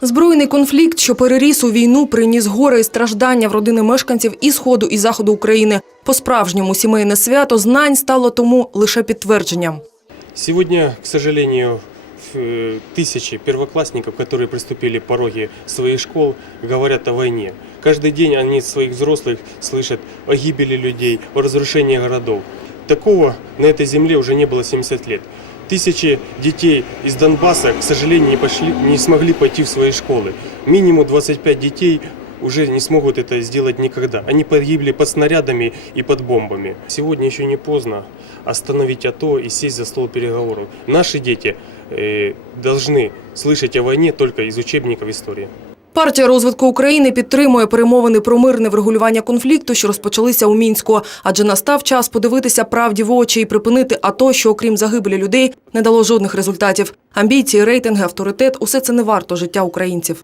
Збройний конфлікт, що переріс у війну, приніс горе і страждання в родини мешканців і сходу, і заходу України. По-справжньому сімейне свято знань стало тому лише підтвердженням. Сегодня, к сожалению, в- э, тысячи первоклассников, которые приступили к пороги своих школ, говорят о войне. Каждый день они от своих взрослых слышат о гибели людей, о разрушении городов. Такого на этой земле уже не было 70 лет. Тысячи детей из Донбасса, к сожалению, не, пошли, не смогли пойти в свои школы. Минимум 25 детей уже не смогут это сделать никогда. Они погибли под снарядами и под бомбами. Сегодня еще не поздно остановить АТО и сесть за стол переговоров. Наши дети э, должны слышать о войне только из учебников истории. Партія розвитку України підтримує перемовини про мирне врегулювання конфлікту, що розпочалися у мінську, адже настав час подивитися правді в очі і припинити АТО, що окрім загибелі людей не дало жодних результатів. Амбіції, рейтинги, авторитет усе це не варто життя українців.